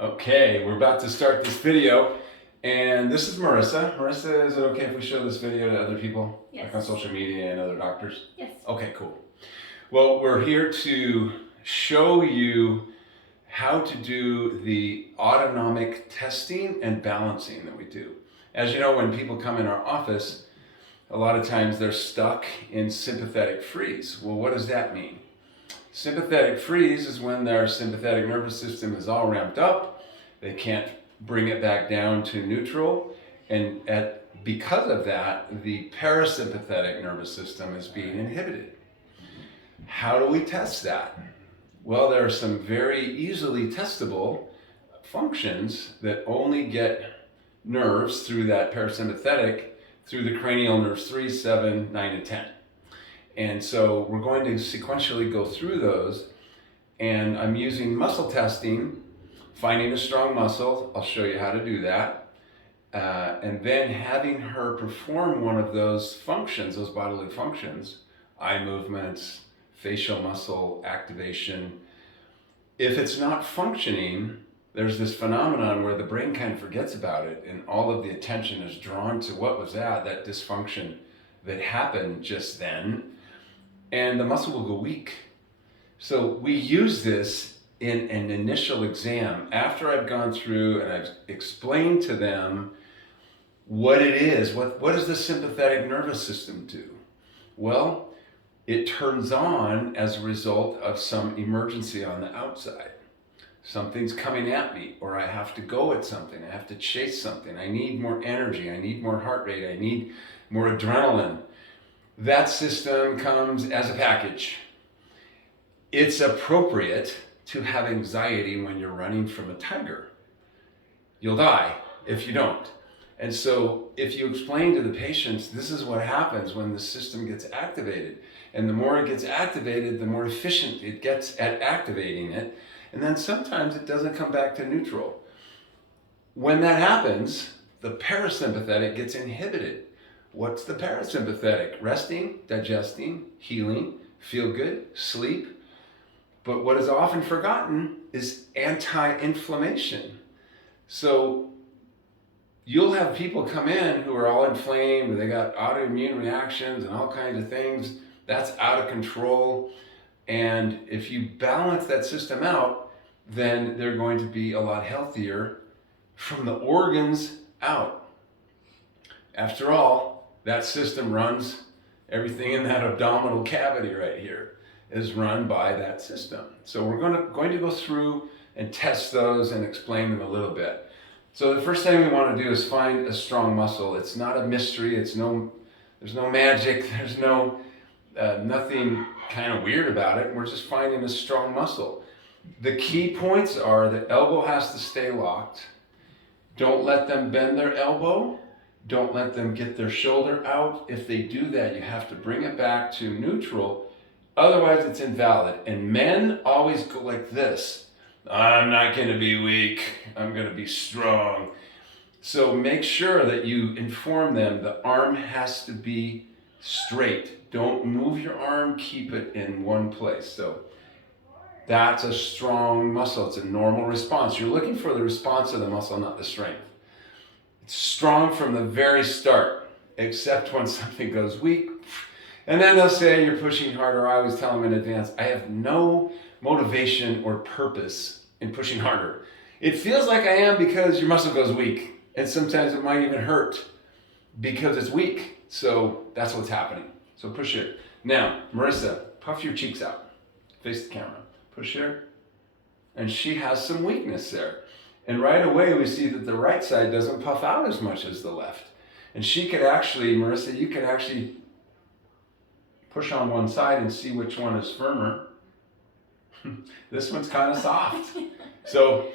Okay, we're about to start this video, and this is Marissa. Marissa, is it okay if we show this video to other people? Yes. Like on social media and other doctors? Yes. Okay, cool. Well, we're here to show you how to do the autonomic testing and balancing that we do. As you know, when people come in our office, a lot of times they're stuck in sympathetic freeze. Well, what does that mean? Sympathetic freeze is when their sympathetic nervous system is all ramped up. They can't bring it back down to neutral. And because of that, the parasympathetic nervous system is being inhibited. How do we test that? Well, there are some very easily testable functions that only get nerves through that parasympathetic through the cranial nerves 3, 7, 9, and 10. And so we're going to sequentially go through those, and I'm using muscle testing, finding a strong muscle. I'll show you how to do that. And then having her perform one of those functions, those bodily functions, eye movements, facial muscle activation. If it's not functioning, there's this phenomenon where the brain kind of forgets about it and all of the attention is drawn to what was that dysfunction that happened just then, and the muscle will go weak. So we use this in an initial exam after I've gone through and I've explained to them what it is. What does the sympathetic nervous system do? Well, it turns on as a result of some emergency on the outside. Something's coming at me, or I have to go at something, I have to chase something, I need more energy, I need more heart rate, I need more adrenaline. That system comes as a package. It's appropriate to have anxiety when you're running from a tiger. You'll die if you don't. And so if you explain to the patients, this is what happens when the system gets activated. And the more it gets activated, the more efficient it gets at activating it. And then sometimes it doesn't come back to neutral. When that happens, the parasympathetic gets inhibited. What's the parasympathetic? Resting, digesting, healing, feel good, sleep. But what is often forgotten is anti-inflammation. So you'll have people come in who are all inflamed, they got autoimmune reactions and all kinds of things. That's out of control. And if you balance that system out, then they're going to be a lot healthier from the organs out. After all, that system runs, everything in that abdominal cavity right here is run by that system. So we're going to go through and test those and explain them a little bit. So the first thing we want to do is find a strong muscle. It's not a mystery. There's no magic. There's nothing kind of weird about it. We're just finding a strong muscle. The key points are the elbow has to stay locked. Don't let them bend their elbow. Don't let them get their shoulder out. If they do that, you have to bring it back to neutral. Otherwise, it's invalid. And men always go like this. I'm not going to be weak. I'm going to be strong. So make sure that you inform them the arm has to be straight. Don't move your arm. Keep it in one place. So that's a strong muscle. It's a normal response. You're looking for the response of the muscle, not the strength. It's strong from the very start, except when something goes weak. And then they'll say you're pushing harder. I always tell them in advance, I have no motivation or purpose in pushing harder. It feels like I am because your muscle goes weak. And sometimes it might even hurt because it's weak. So that's what's happening. So push it. Now, Marissa, puff your cheeks out. Face the camera. Push here. And she has some weakness there. And right away we see that the right side doesn't puff out as much as the left. And she could actually, Marissa, you could actually push on one side and see which one is firmer. This one's kind of soft. So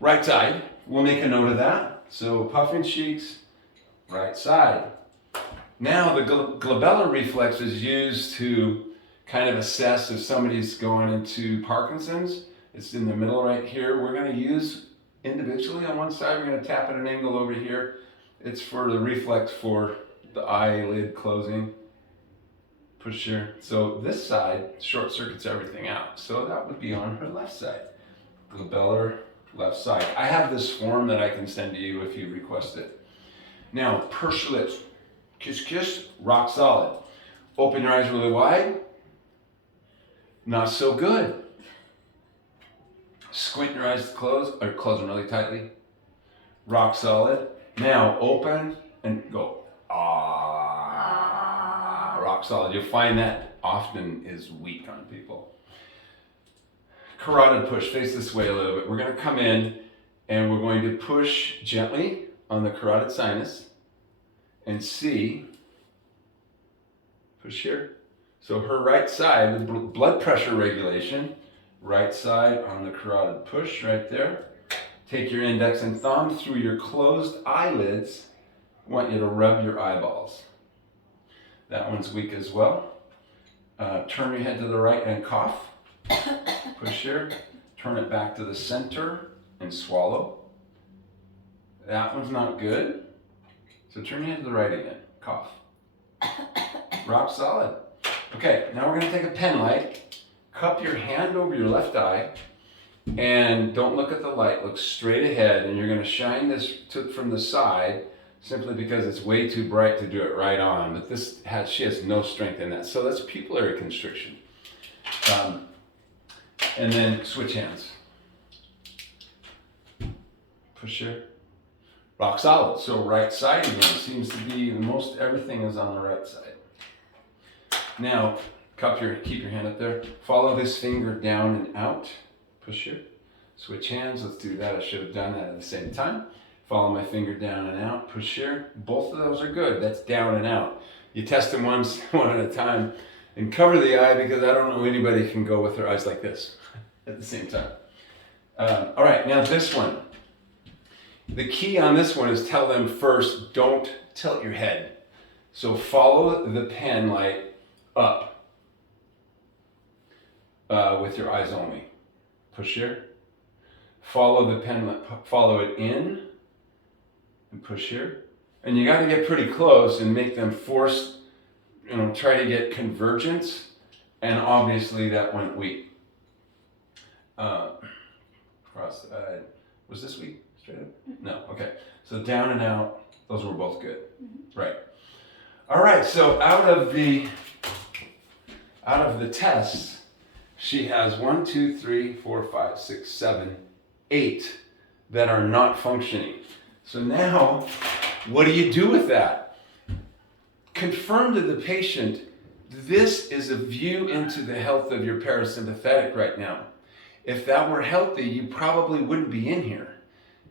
right side, we'll make a note of that. So puffing cheeks, right side. Now the glabellar reflex is used to kind of assess if somebody's going into Parkinson's. It's in the middle right here. We're going to use individually on one side. We're going to tap at an angle over here. It's for the reflex for the eyelid closing. Push here. So this side short circuits everything out. So that would be on her left side. Glabellar left side. I have this form that I can send to you if you request it. Now, purse your lips. Kiss, kiss, rock solid. Open your eyes really wide. Not so good. Squint your eyes close, or close them really tightly. Rock solid. Now, open and go. Ah, rock solid. You'll find that often is weak on people. Carotid push, face this way a little bit. We're going to come in and we're going to push gently on the carotid sinus and see, push here. So her right side, the blood pressure regulation, right side on the carotid push right there. Take your index and thumb through your closed eyelids. I want you to rub your eyeballs. That one's weak as well. Turn your head to the right and cough. Push here. Turn it back to the center and swallow. That one's not good. So turn your head to the right again. Cough. Rock solid. Okay, now we're going to take a pen light. Cup your hand over your left eye. And don't look at the light. Look straight ahead. And you're going to shine this from the side simply because it's way too bright to do it right on. But she has no strength in that. So that's pupillary constriction. And then switch hands. Push here. Rock solid. So right side again seems to be most everything is on the right side. Now, keep your hand up there. Follow this finger down and out. Push here. Switch hands. Let's do that. I should have done that at the same time. Follow my finger down and out. Push here. Both of those are good. That's down and out. You test them one at a time. And cover the eye because I don't know anybody can go with their eyes like this at the same time. All right, now this one. The key on this one is tell them first, don't tilt your head. So follow the pen light up with your eyes only. Push here. Follow the pen, follow it in and push here. And you got to get pretty close and make them force, try to get convergence. And obviously that went weak. Cross. Was this weak? Straight up? No. Okay. So down and out. Those were both good. Mm-hmm. Right. All right. So out of the tests, she has 1, 2, 3, 4, 5, 6, 7, 8 that are not functioning. So now, what do you do with that? Confirm to the patient, this is a view into the health of your parasympathetic right now. If that were healthy, you probably wouldn't be in here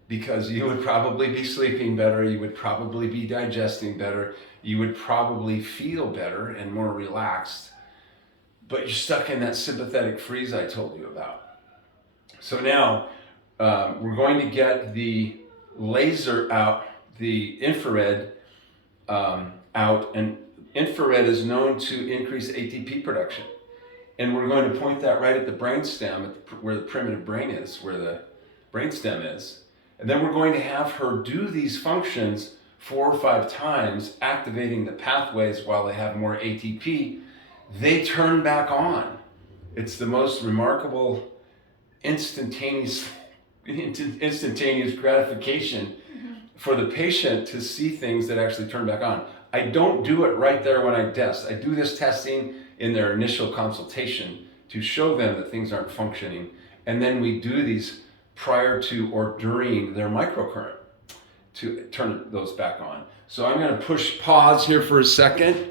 because you would probably be sleeping better, you would probably be digesting better, you would probably feel better and more relaxed, but you're stuck in that sympathetic freeze I told you about. So now we're going to get the laser out, the infrared out, and infrared is known to increase ATP production. And we're going to point that right at the brainstem, where the primitive brain is, where the brainstem is. And then we're going to have her do these functions 4 or 5 times, activating the pathways while they have more ATP. They turn back on. It's the most remarkable instantaneous gratification for the patient to see things that actually turn back on. I don't do it right there when I test. I do this testing in their initial consultation to show them that things aren't functioning. And then we do these prior to or during their microcurrent to turn those back on. So I'm going to push pause here for a second.